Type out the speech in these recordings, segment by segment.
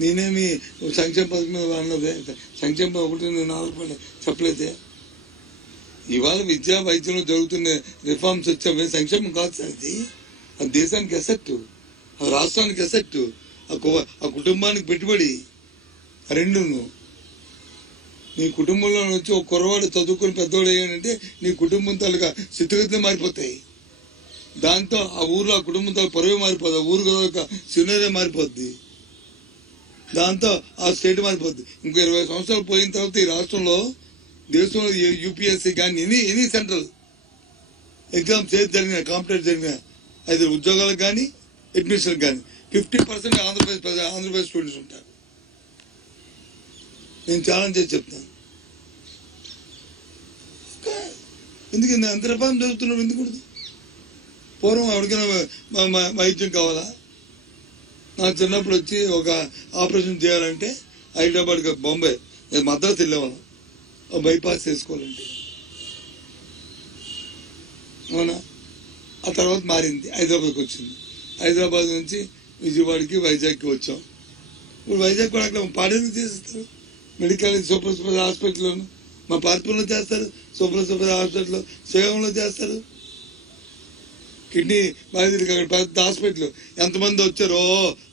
నేనేమి సంక్షేమ పథకం మీద అన్నదే, సంక్షేమ ఒకటి నేను 4 చెప్పలేదే. ఇవాళ విద్యా వైద్యంలో జరుగుతున్న రిఫార్మ్స్ వచ్చామే సంక్షేమం కాదు సార్. అది దేశానికి ఎసెట్, అది రాష్ట్రానికి ఎసెట్, ఆ కుటుంబానికి పెట్టుబడి. రెండును నీ కుటుంబంలో వచ్చి ఒక కుర్రవాడు చదువుకుని పెద్దవాడు అయ్యాడంటే నీ కుటుంబం తాలూకా స్థితిగతులు మారిపోతాయి. దాంతో ఆ ఊర్లో ఆ కుటుంబం తాలూకా పరువే మారిపోతుంది, ఆ ఊరు యొక్క సినరీ మారిపోద్ది, దాంతో ఆ స్టేట్ మారిపోద్ది. ఇంకో 20 సంవత్సరాలు పోయిన తర్వాత ఈ రాష్ట్రంలో దేశంలో యూపీఎస్సీ కానీ ఎనీ సెంట్రల్ ఎగ్జామ్స్ ఏది జరిగినా కాంపిటేటివ్ జరిగినా అయితే ఉద్యోగాలకు కానీ అడ్మిషన్కి కానీ 50% ఆంధ్రప్రదేశ్ స్టూడెంట్స్ ఉంటారు. నేను ఛాలెంజ్ చేసి చెప్తాను. ఎందుకంటే అంత రిఫార్మ్ జరుగుతున్నాడు ఎందుకు? పూర్వం ఎవరికైనా వైద్యం కావాలా? నాకు చిన్నప్పుడు వచ్చి ఒక ఆపరేషన్ చేయాలంటే హైదరాబాద్ బొంబాయి మద్రాసు వెళ్ళేవాళ్ళం బైపాస్ చేసుకోవాలంటే. అవునా? ఆ తర్వాత మారింది, హైదరాబాద్కి వచ్చింది. హైదరాబాద్ నుంచి విజయవాడకి వైజాగ్కి వచ్చాం. ఇప్పుడు వైజాగ్ కూడా అక్కడ పాడేందుకు చేస్తారు మెడికల్ సూపర్ స్పెషాలిటీ హాస్పిటల్లోను, మా పార్పుల్లో చేస్తారు, సూపర్ స్పెషాలిటీ హాస్పిటల్లో, శ్రీకాకుళంలో చేస్తారు. కిడ్నీ బాధితులకి అక్కడ పెద్ద హాస్పిటల్. ఎంతమంది వచ్చారో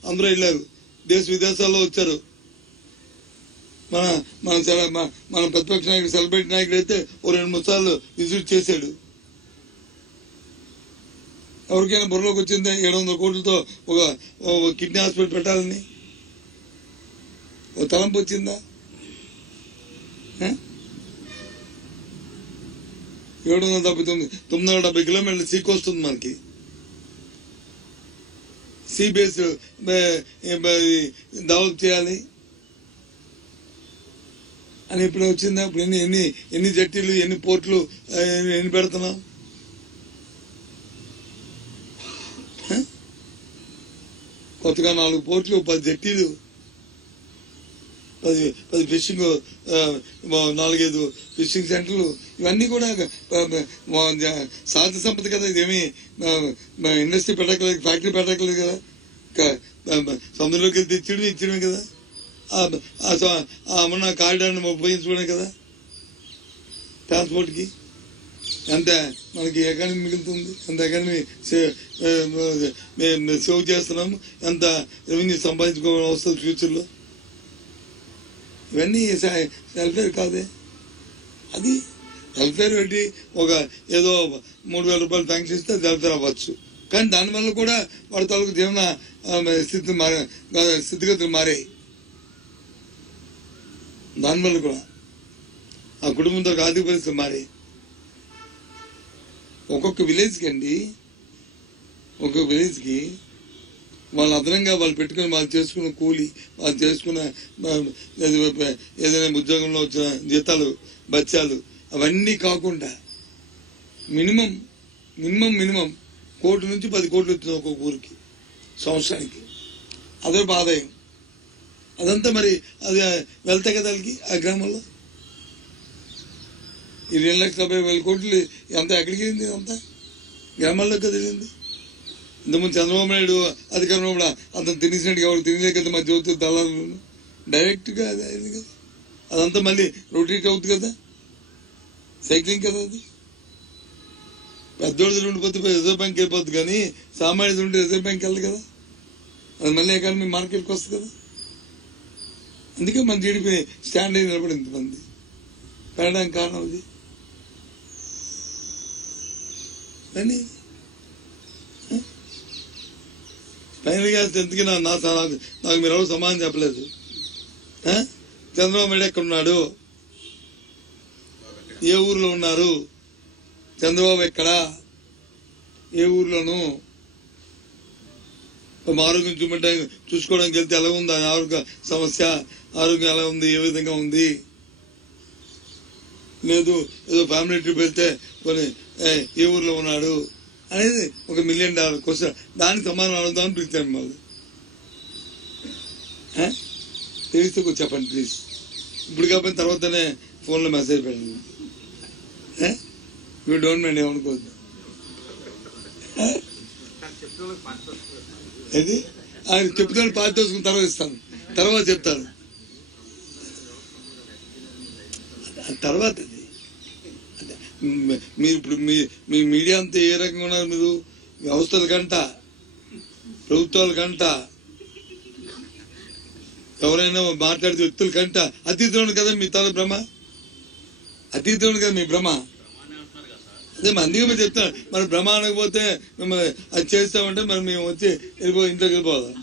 అందరూ వెళ్ళారు, దేశ విదేశాల్లో వచ్చారు. మన ప్రతిపక్ష నాయకుడు సెలబ్రిటీ నాయకుడు అయితే ఓ 2-3 సార్లు విజిట్ చేశాడు. ఎవరికైనా బుర్రలోకి వచ్చిందే 700 కోట్లతో ఒక కిడ్నీ హాస్పిటల్ పెట్టాలని ఓ తలంపు వచ్చిందా? 970 కిలోమీటర్ల సీకి వస్తుంది మనకి. సీ బేస్ డెవలప్ చేయాలి అని ఇప్పుడు వచ్చిందా? ఇప్పుడు ఎన్ని జట్టీలు, ఎన్ని పోర్ట్లు ఎన్ని పెడుతున్నాం? కొత్తగా 4 పోర్ట్లు, 10 జట్టీలు, 10 ఫిషింగ్, 4-5 ఫిషింగ్ సెంటర్లు. ఇవన్నీ కూడా సహజ సంపద కదా. ఇదేమి ఇండస్ట్రీ పెట్టక్కలేదు, ఫ్యాక్టరీ పెట్టక్కలేదు కదా. సముద్రంలోకి వెళ్ళి ఇచ్చడమే కదా. మన కారిడార్ని ఉపయోగించుకోవడం కదా ట్రాన్స్పోర్ట్కి. ఎంత మనకి ఎకానమీ మిగులుతుంది, ఎంత ఎకానమీ సేవ్ చేస్తున్నాము, ఎంత రెవెన్యూ సంపాదించుకోవడం వస్తుంది ఫ్యూచర్లో. ఇవన్నీ వెల్ఫేర్ కాదే. అది వెల్ఫేర్ పెట్టి ఏదో 3,000 రూపాయలు పెన్షన్ ఇస్తే వెల్ఫేర్ అవ్వచ్చు. కానీ దానివల్ల కూడా వాడి తాలూకు జీవన స్థితిగతులు మారాయి. దానివల్ల కూడా ఆ కుటుంబంతో ఆర్థిక పరిస్థితులు మారాయి. ఒక్కొక్క విలేజ్కి వాళ్ళు అదనంగా వాళ్ళు పెట్టుకుని వాళ్ళు చేసుకున్న కూలి, వాళ్ళు చేసుకున్న ఏదైనా ఉద్యోగంలో వచ్చిన జీతాలు, బత్యాలు అవన్నీ కాకుండా మినిమం 1 కోటి నుంచి 10 కోట్లు వచ్చింది ఒక్కొక్క ఊరికి సంవత్సరానికి. అదే ఆదాయం. అదంతా మరి అది వెళ్తాయి కదా వాళ్ళకి ఆ గ్రామంలో. ఈ 2,70,000 కోట్లు ఎంత ఎక్కడికి వెళ్ళింది? అంతా గ్రామాల్లోకి కదా వెళ్ళింది. ఇంతకుముందు చంద్రబాబు నాయుడు అధికారంలో కూడా అతను తినేసినట్టుగా ఎవరు తినేలేక మధ్య అవుతుంది దళాలు డైరెక్ట్గా అది అయింది కదా. అదంతా మళ్ళీ రొటేట్ అవుతుంది కదా, సైక్లింగ్ కదా. అది పెద్దోళ్ళది ఉండిపోతే రిజర్వ్ బ్యాంక్ వెళ్ళిపోద్ది, కానీ సామాన్యుడు ఉంటే రిజర్వ్ బ్యాంక్ వెళ్ళదు కదా. అది మళ్ళీ ఎకానమీ మార్కెట్కి వస్తుంది కదా. అందుకే మన జీడిపి స్టాండ్ అయి నిలబడి ఇంతమంది పెరగడానికి కారణం అది. కానీ ఫైనల్గా ఎందుకు నాకు మీరు ఎవరు సమాధానం చెప్పలేదు. చంద్రబాబు నాయుడు ఎక్కడున్నాడు? ఏ ఊర్లో ఉన్నారు? చంద్రబాబు ఎక్కడా? ఏ ఊర్లోనూ? ఆరోగ్యం చూసుకోవడానికి వెళ్తే ఎలా ఉంది ఆరోగ్య సమస్య, ఆరోగ్యం ఎలా ఉంది, ఏ విధంగా ఉంది? లేదు ఏదో ఫ్యామిలీ ట్రిప్ వెళ్తే కొన్ని ఏ ఊర్లో ఉన్నాడు అనేది $1 మిలియన్ క్వశ్చన్. దానికి సమాధానం అడుగుదామని పిలిచాను. మళ్ళీ తెలిస్తే కొంచెం చెప్పండి ప్లీజ్. ఇప్పుడు కాకపోయిన తర్వాతనే ఫోన్లో మెసేజ్ పెట్టండి. యూ డోంట్ మైండ్, ఏమనుకోవద్దు. అది ఆయన చెప్తాను, పాత తెలుసుకుని తర్వాత ఇస్తాను. తర్వాత చెప్తాను. తర్వాత మీరు ఇప్పుడు మీ మీడియా అంతా ఏ రకంగా ఉన్నారు? మీరు వ్యవస్థల కంట, ప్రభుత్వాల కంట, ఎవరైనా మాట్లాడితే వ్యక్తుల కంట అతీతుడు కదా మీ తల భ్రమ, అతీతుడు కదా మీ భ్రమ. అదే అందుకే మీరు చెప్తాను, మరి భ్రమ అనకపోతే మిమ్మల్ని అది చేస్తామంటే మరి మేము వచ్చి ఇంట్లోకి వెళ్ళిపోదాం.